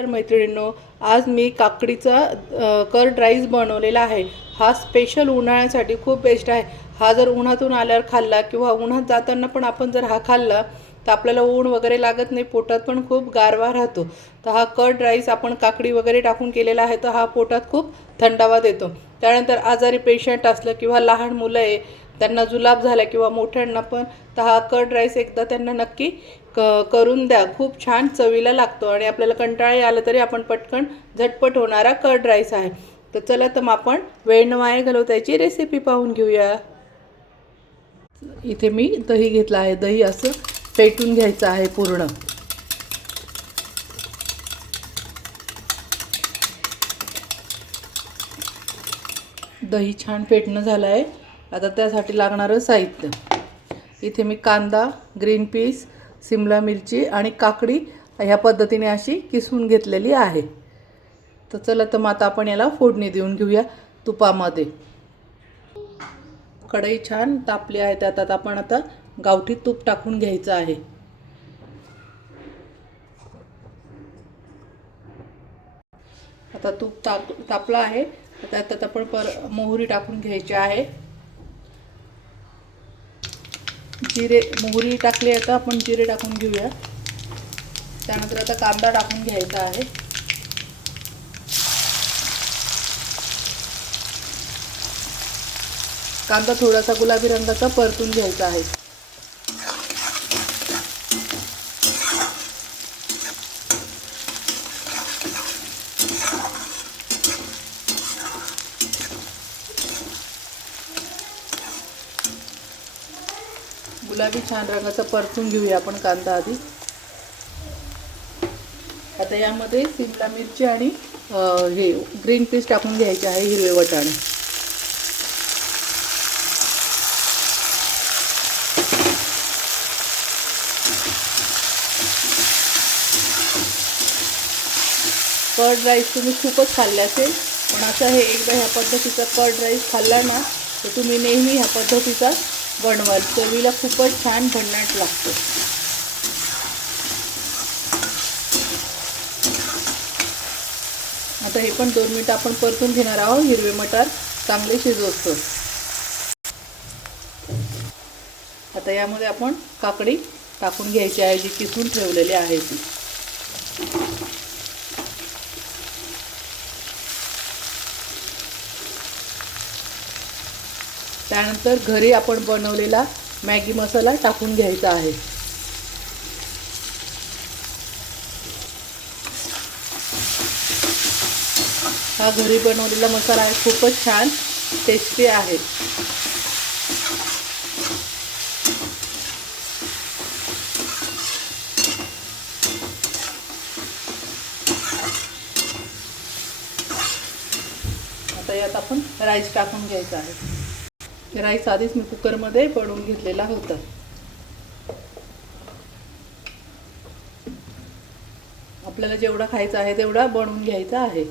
तर मैत्रिणींनो आज मी काकडीचा कर्ड राईस बनवलेला आहे. हा स्पेशल उन्हाळ्यासाठी खूप बेस्ट आहे. हा जर उन्हातून आल्यावर खाल्ला किंवा उन्हात जाताना पण आपण जर हा खाल्ला तर आपल्याला ऊन वगैरे लागत नाही पोटात पण खूप गारवा राहतो. तर हा कर्ड राईस आपण काकडी वगैरे टाकून केलेला आहे तर हा पोटात खूप थंडावा देतो. त्यानंतर आजारी पेशंट असलं किंवा लहान मुलं आहे त्यांना जुलाब झाला किंवा मोठ्यांना पण तर हा कर्ड राईस एकदा त्यांना नक्की क करून द्या. खूप छान चवीला लागतो आणि आपल्याला कंटाळा आला तरी आपण पटकन झटपट होणारा कर्ड राईस आहे. तर चला तर मग आपण वेळ न वाया घालवता याची रेसिपी पाहून घेऊया. इथे मी दही घेतलं आहे. दही असं पेटून घ्यायचं आहे पूर्ण. दही छान पेटणं झालं आहे. आता त्यासाठी लागणारं साहित्य. इथे मी कांदा ग्रीन पीस सिमला मिरची आणि काकडी ह्या पद्धतीने अशी किसून घेतलेली आहे. तर चला तर मग आता आपण याला फोडणी देऊन घेऊया तुपामध्ये. कढई छान तापली आहे त्यात आता आपण आता गावठी तूप टाकून घ्यायचं आहे. आता तूप ताप तापलं आहे. त्यात आता आपण पर मोहरी टाकून घ्यायची आहे. जिरे मोहरी टाकली आता आपण जिरे टाकून घेऊया. त्यानंतर आता कांदा टाकून घ्यायचा आहे. कांदा थोडासा गुलाबी रंगाचा परतून घ्यायचा आहे. गुलाबी छान रंगाचा परतून घेऊया आपण कांदा आधी. आता यामध्ये सिमला मिरची आणि हे ग्रीन पीस टाकून घ्यायचे आहे हिरवे वटाणे. कर्ड राईस तुम्ही खूपच खाल्ले असेल पण असं हे एकदा ह्या पद्धतीचा कर्ड राईस खाल्ला ना तर तुम्ही नेहमी ह्या पद्धतीचा बनवाल. चवीला खूपच छान भन्नाट लागतो. आता हे पण दोन मिनटं आपण परतून घेणार आहोत. हिरवे मटार चांगले शिजवतो. आता यामध्ये आपण काकडी टाकून घ्यायची आहे जी किसून ठेवलेली आहे ती. त्यानंतर घरी आपण बनवलेला मॅगी मसाला टाकून घ्यायचा आहे. हा घरी बनवलेला मसाला आहे खूपच छान टेस्टी आहे. आता यात आपण राईस टाकून घ्यायचा आहे. राईस आधीच मी कुकरमध्ये बनवून घेतलेला होता. आपल्याला जेवढा खायचा आहे तेवढा बनवून घ्यायचा आहे.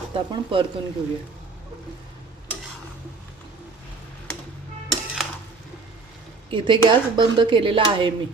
आता आपण परतून घेऊया. इथे गॅस बंद केलेला आहे मी.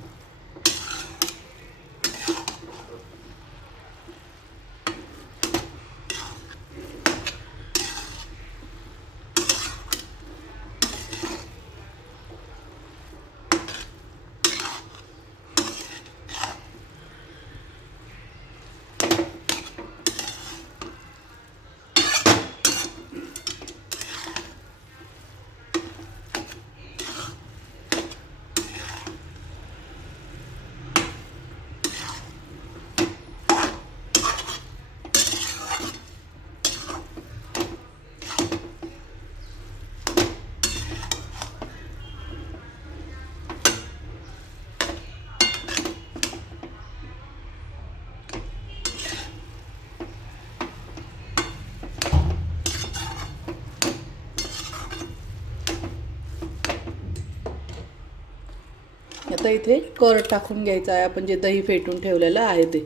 आता इथे कर टाकून घ्यायचा आहे. आपण जे दही फेटून ठेवलेलं आहे ते.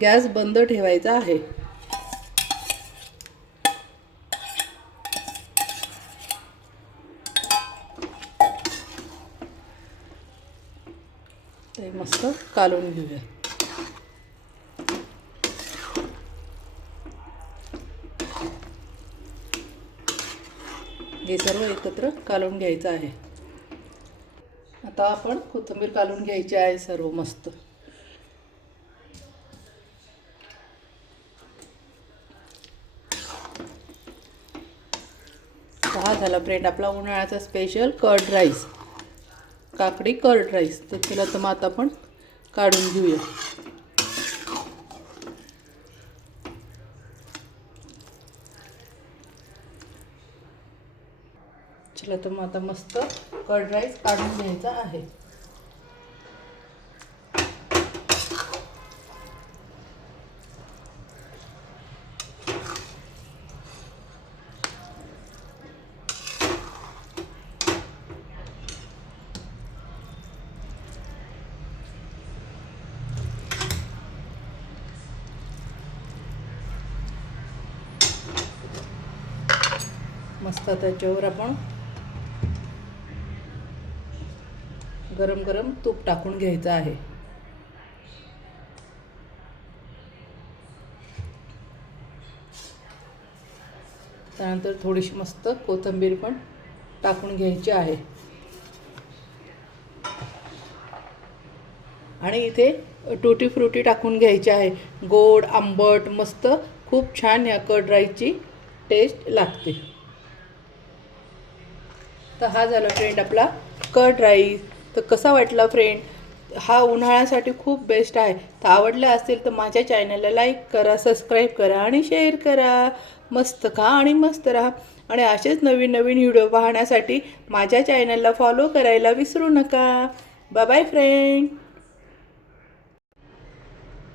गॅस बंद ठेवायचा आहे. ते मस्त कालून घेऊया. हे सर्व एकत्र कालून घ्यायचं आहे. आता आपण कोथिंबीर घालून घ्यायची आहे सर्व मस्त. हा झाला फ्रेंड आपला उन्हाळ्याचा स्पेशल कर्ड राईस काकडी कर्ड राईस तर चला तर मग आता आपण काढून घेऊया. चला तर मग आता मस्त कर्ड राईस काढून घ्यायचा आहे. मस्त त्याच्यावर आपण गरम गरम तूप टाकून घ्यायचं आहे. त्यानंतर थोडीशी मस्त कोथिंबीर पण टाकून घ्यायची आहे. आणि इथे टुटी फ्रुटी टाकून घ्यायची आहे. गोड आंबट मस्त खूप छान या कर्ड राईसची टेस्ट लागते. तर हा झाला फ्रेंड आपला कर्ड राईस. तर कसा वाटला फ्रेंड हा उन्हाळ्यासाठी खूप बेस्ट आहे. तर आवडला असेल तर माझ्या चॅनलला लाईक करा सबस्क्राईब करा आणि शेअर करा. मस्त खा आणि मस्त राहा. आणि असेच नवीन नवीन व्हिडिओ पाहण्यासाठी माझ्या चॅनलला फॉलो करायला विसरू नका. Bye friend